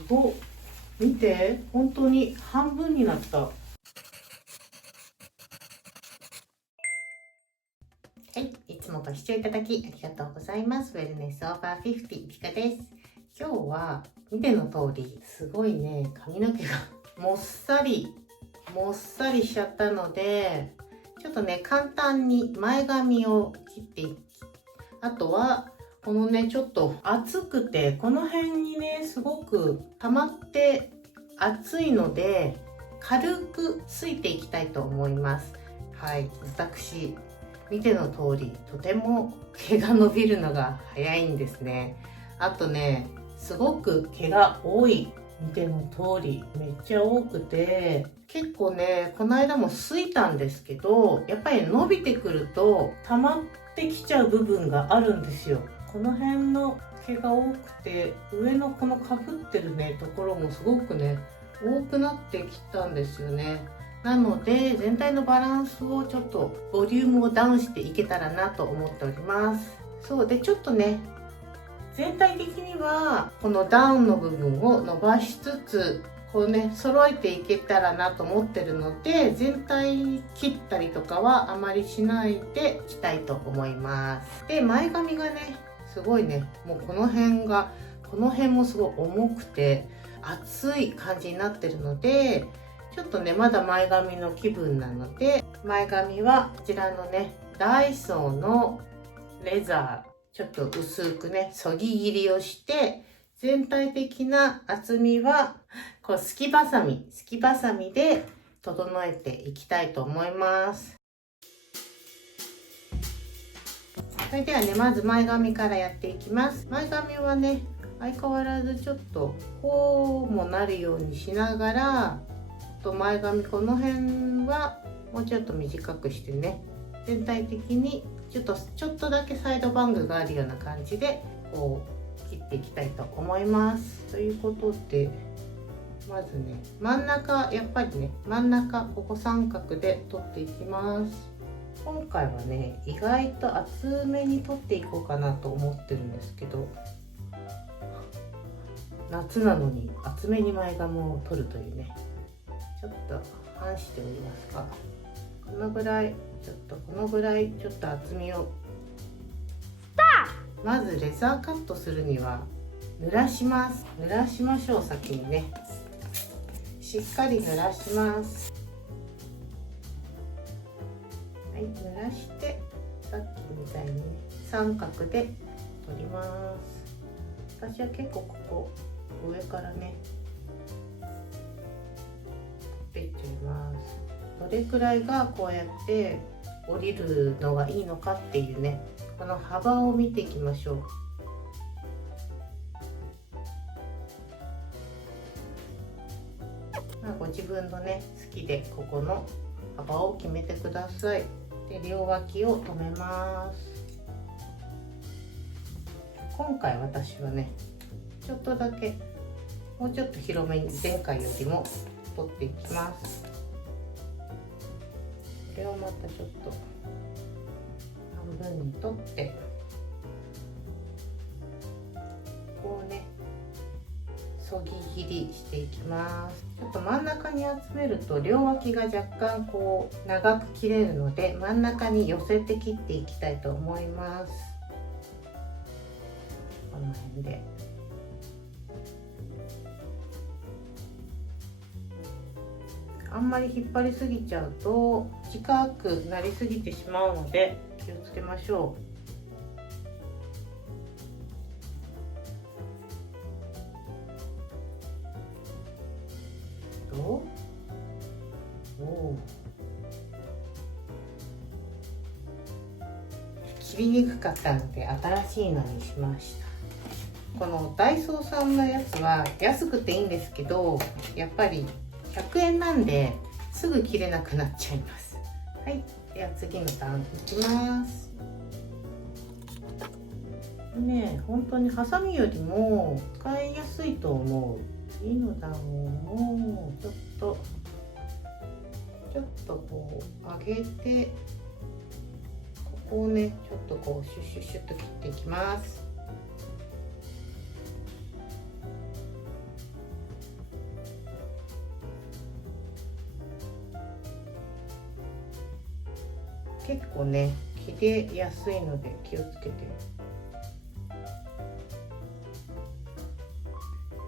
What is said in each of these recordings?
すごい。見て、本当に半分になった。はい、いつもご視聴いただきありがとうございます。ウェルネスオーバー50、ピカです。今日は見ての通り、すごいね、髪の毛がもっさりしちゃったので、ちょっとね、簡単に前髪を切っていき、あとは、このね、ちょっと熱くて、この辺にね、すごく溜まって熱いので、軽くすいていきたいと思います。はい、私、見ての通り、とても毛が伸びるのが早いんですね。あとね、すごく毛が多い。見ての通り、めっちゃ多くて、結構ね、この間もすいたんですけど、やっぱり伸びてくると溜まってきちゃう部分があるんですよ。この辺の毛が多くて、上のこのかぶってるね、ところもすごくね、多くなってきたんですよね。なので、全体のバランスをちょっとボリュームをダウンしていけたらなと思っております。そうで、ちょっとね、全体的にはこのダウンの部分を伸ばしつつ、こうね、揃えていけたらなと思ってるので、全体切ったりとかはあまりしないでいきたいと思います。で、前髪がね、すごいね、もうこの辺もすごい重くて熱い感じになってるので、ちょっとね、まだ前髪の気分なので、前髪はこちらのね、ダイソーのレザー、ちょっと薄くね、そぎ切りをして、全体的な厚みは、こう、すきばさみで整えていきたいと思います。それではね、まず前髪からやっていきます。前髪はね、相変わらずちょっとこうもなるようにしながら、前髪この辺はもうちょっと短くしてね、全体的にちょっとだけサイドバングがあるような感じでこう切っていきたいと思います。ということで、まずね、真ん中、やっぱりね、真ん中ここ三角で取っていきます。今回はね、意外と厚めに取っていこうかなと思ってるんですけど、夏なのに厚めに前髪を取るというね、ちょっと反しておりますが、このぐらいちょっと厚みを、まずレザーカットするには濡らしましょう。先にね、しっかり濡らします。はい、濡らして、さっきみたいにね、三角で取ります。私は結構ここ上からね取っていっちゃいます。どれくらいがこうやって降りるのがいいのかっていうね、この幅を見ていきましょう。ご自分のね、好きでここの幅を決めてください。で、両脇を留めます。今回私はね、ちょっとだけもうちょっと広めに前回よりも取っていきます。これをまたちょっと半分に取って、こうね、そぎ切りしていきます。ちょっと真ん中に集めると両脇が若干こう長く切れるので、真ん中に寄せて切っていきたいと思います。この辺で。あんまり引っ張りすぎちゃうと短くなりすぎてしまうので気をつけましょう。切りにくかったので新しいのにしました。このダイソーさんのやつは安くていいんですけど、やっぱり100円なんですぐ切れなくなっちゃいます。はい、では次のターンいきます。ね、本当にハサミよりも使いやすいと思う。次の段をちょっとこう上げて、ここをねちょっとこうシュッシュッシュッと切っていきます。結構ね切れやすいので気をつけて。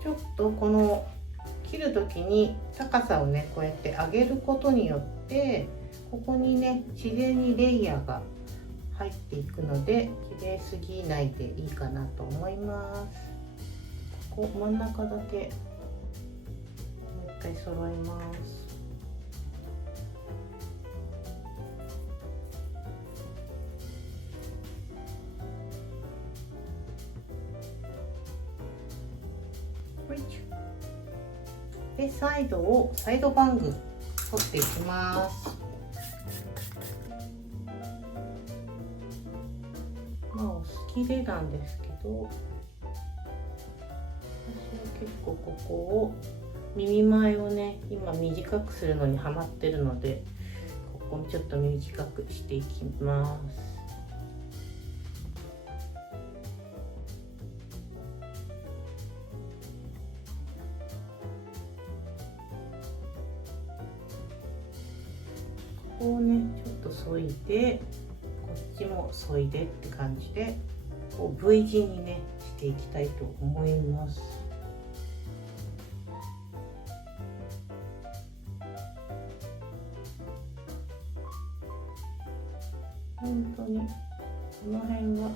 ちょっとこの切る時に高さをねこうやって上げることによってここにね自然にレイヤーが入っていくので綺麗すぎないでいいかなと思います。ここ真ん中だけもう一回揃えます。でサイドバング取っていきます。まあお好きでなんですけど、私は結構ここを耳前をね今短くするのにハマってるので、ここにちょっと短くしていきます。ここをねちょっと削いで、こっちも削いでって感じでこう V 字にねしていきたいと思います。本当にこの辺は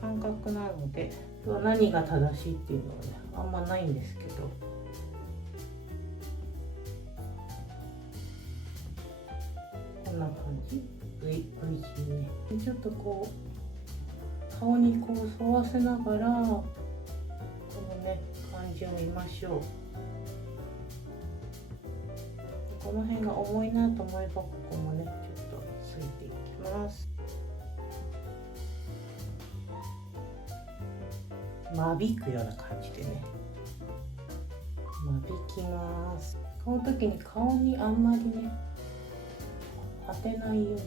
感覚なので何が正しいっていうのはねあんまないんですけど、こんな感じ V 字にねちょっとこう顔にこう沿わせながらこのね感じを見ましょう。この辺が重いなと思えばここもねちょっとついていきます。間引くような感じでね間引きます。この時に顔にあんまりね当てないようにし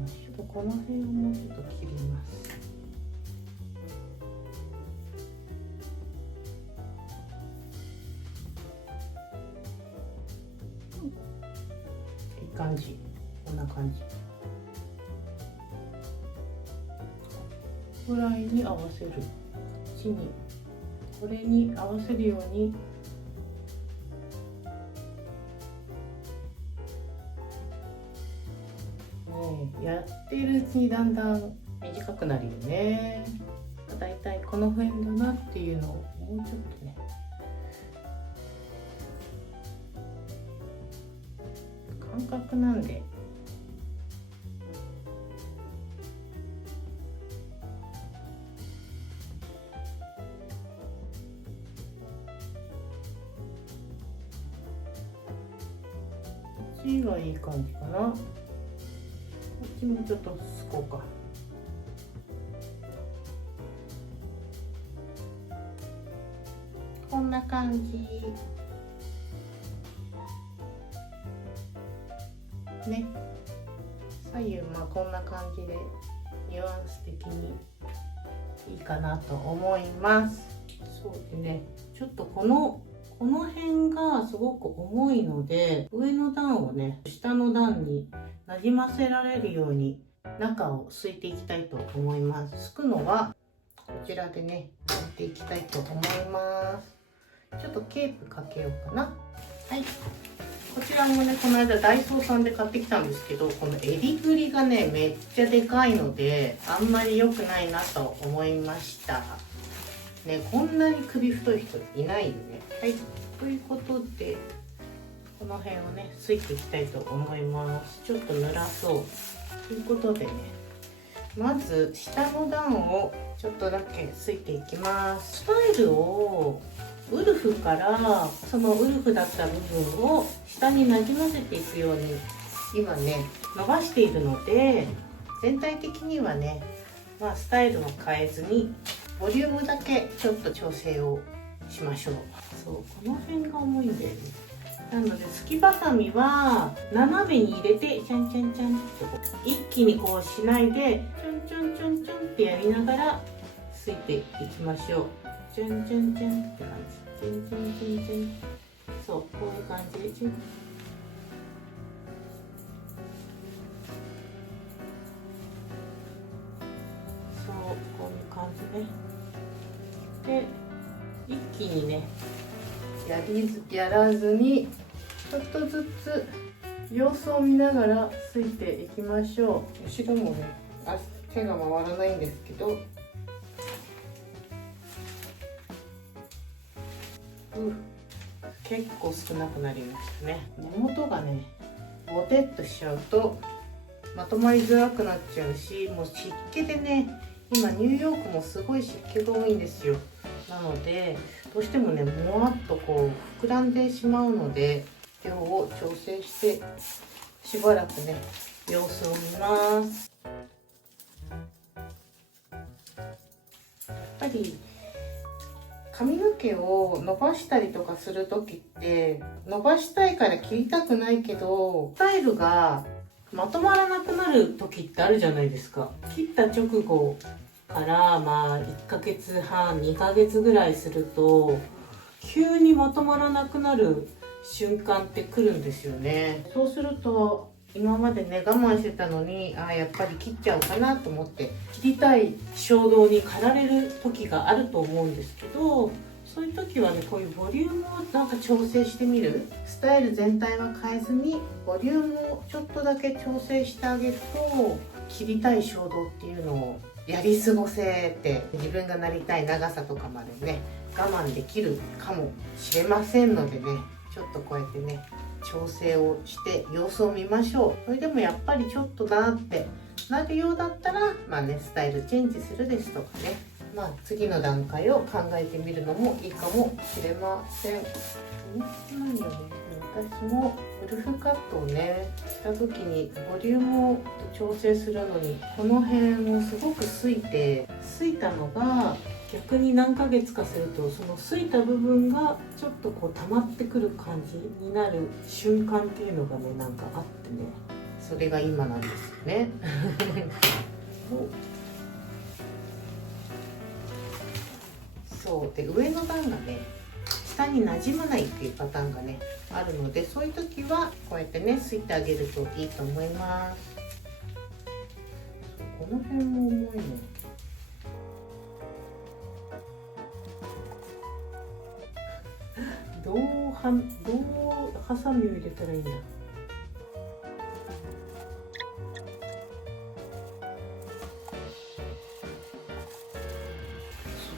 ましょう。この辺をもうちょっと切ります。いい感じ、こんな感じぐらいに合わせる。これに合わせるようにやってるうちにだんだん短くなるよね。だいたいこの辺だなっていうのをもうちょっとね感覚なんでこっちがいい感じかな。こっちもちょっとすこうか。こんな感じね。左右こんな感じでニュアンス的にいいかなと思います。そうでね、ちょっとこの辺がすごく重いので、上の段をね下の段になじませられるように中をすいていきたいと思います。すくのはこちらでねやっていきたいと思います。ちょっとケープかけようかな。はい、こちらもねこの間ダイソーさんで買ってきたんですけど、この襟ぐりがねめっちゃでかいのであんまり良くないなと思いましたね。こんなに首太い人いないよね。はい、ということでこの辺をねすいていきたいと思います。ちょっと濡らそうということでね、まず下の段をちょっとだけすいていきます。スタイルをウルフからそのウルフだった部分を下になじませていくように今ね伸ばしているので、全体的にはね、スタイルを変えずにボリュームだけちょっと調整をしましょう。そう、この辺が重いんだよね。なのですきばさみは斜めに入れてちゃんちゃんちゃんってこう一気にこうしないでちょんちょんちょんちょんってやりながらすいていきましょう。ちょんちょんちょんって感じ。ちょんちょんちょんちょん。そう、こういう感じでちょん。で一気にねやらずにちょっとずつ様子を見ながらすいていきましょう。後ろもね手が回らないんですけど、結構少なくなりましたね。根元がねボテッとしちゃうとまとまりづらくなっちゃうし、もう湿気でね、今ニューヨークもすごい湿気が多いんですよ。なのでどうしてもねもわっとこう膨らんでしまうので、量を調整してしばらくね様子を見ます。やっぱり髪の毛を伸ばしたりとかする時って、伸ばしたいから切りたくないけどスタイルがまとまらなくなる時ってあるじゃないですか。切った直後から1ヶ月半2ヶ月ぐらいすると急にまとまらなくなる瞬間って来るんですよね。そうすると今までね我慢してたのにやっぱり切っちゃうかなと思って切りたい衝動に駆られる時があると思うんですけど、そういう時はねこういうボリュームをなんか調整してみる。スタイル全体は変えずにボリュームをちょっとだけ調整してあげると、切りたい衝動っていうのをやり過ごせて自分がなりたい長さとかまでね我慢できるかもしれませんのでね、ちょっとこうやってね調整をして様子を見ましょう。それでもやっぱりちょっとなってなるようだったらスタイルチェンジするですとかね、次の段階を考えてみるのもいいかもしれません。なんよね、私もウルフカットをねした時にボリュームを調整するのにこの辺をすごくすいたのが、逆に何ヶ月かするとそのすいた部分がちょっとこう溜まってくる感じになる瞬間っていうのがねなんかあってね、それが今なんですよねそうで、上の段がね下に馴染まないっていうパターンがねあるので、そういう時はこうやってねすいてあげるといいと思います。この辺も重いね。どうハサミを入れたらいいんだ。す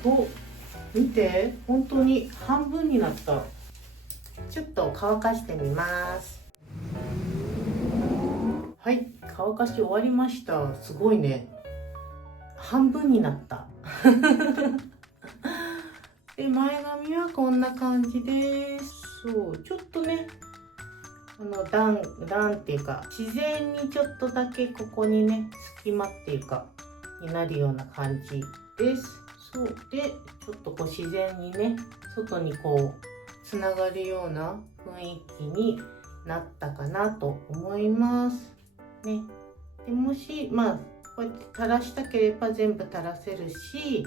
ごい、見て、本当に半分になった。ちょっと乾かしてみます。はい、乾かし終わりました。すごいね、半分になったで、前髪はこんな感じです。そう、ちょっとね段っていうか自然にちょっとだけここにね隙間っていうかになるような感じです。そうで、ちょっとこう自然にね外にこうつながるような雰囲気になったかなと思いますね。でもしこうやって垂らしたければ全部垂らせるし、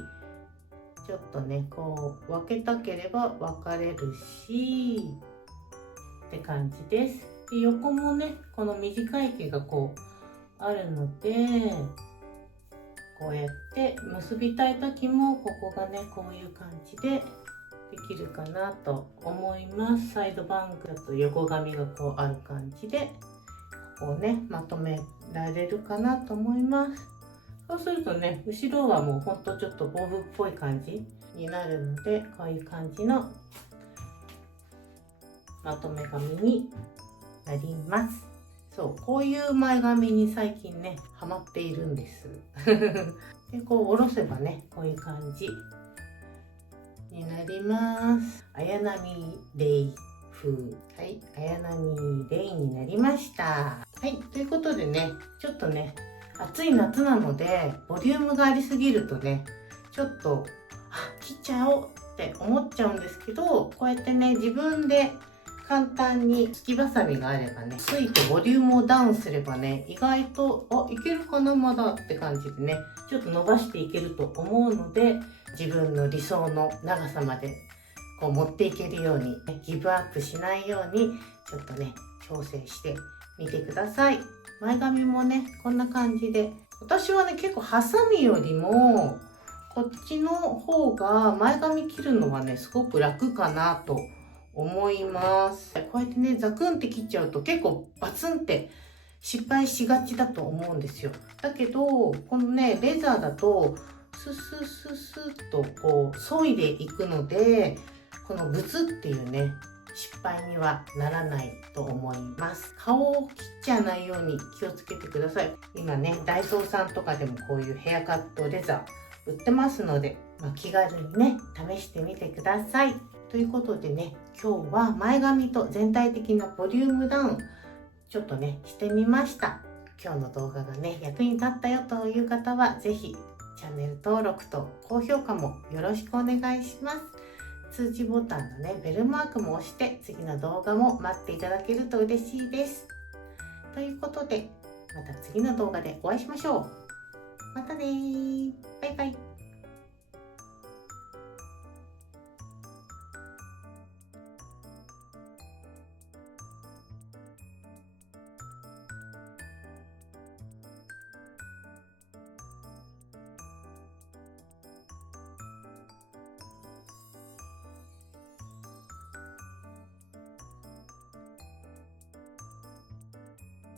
ちょっとねこう分けたければ分かれるしって感じです。で、横もねこの短い毛がこうあるので、こうやって結びたい時もここがねこういう感じでできるかなと思います。サイドバングだと横髪がこうある感じでこうねまとめられるかなと思います。そうするとね後ろはもうほんとちょっとボブっぽい感じになるので、こういう感じのまとめ髪になります。そう、こういう前髪に最近ねハマっているんですで、こう下ろせばねこういう感じになります。綾波レイ風、はい、綾波レイになりました。はい、ということでね、ちょっとね暑い夏なのでボリュームがありすぎるとねちょっと切っちゃおうって思っちゃうんですけど、こうやってね自分で簡単にすきばさみがあればねついてボリュームをダウンすればね、意外といけるかなまだって感じでねちょっと伸ばしていけると思うので、自分の理想の長さまでこう持っていけるように、ギブアップしないようにちょっとね調整してみてください。前髪もねこんな感じで、私はね結構ハサミよりもこっちの方が前髪切るのはねすごく楽かなと思います。こうやってねザクンって切っちゃうと結構バツンって失敗しがちだと思うんですよ。だけどこのねレザーだとススススッとこう削いでいくので、このブツっていうね失敗にはならないと思います。顔を切っちゃわないように気をつけてください。今ねダイソーさんとかでもこういうヘアカットレザー売ってますので、気軽にね試してみてください。ということでね、今日は前髪と全体的なボリュームダウンちょっとねしてみました。今日の動画がね役に立ったよという方は是非チャンネル登録と高評価もよろしくお願いします。通知ボタンのねベルマークも押して次の動画も待っていただけると嬉しいです。ということでまた次の動画でお会いしましょう。またねー。バイバイ。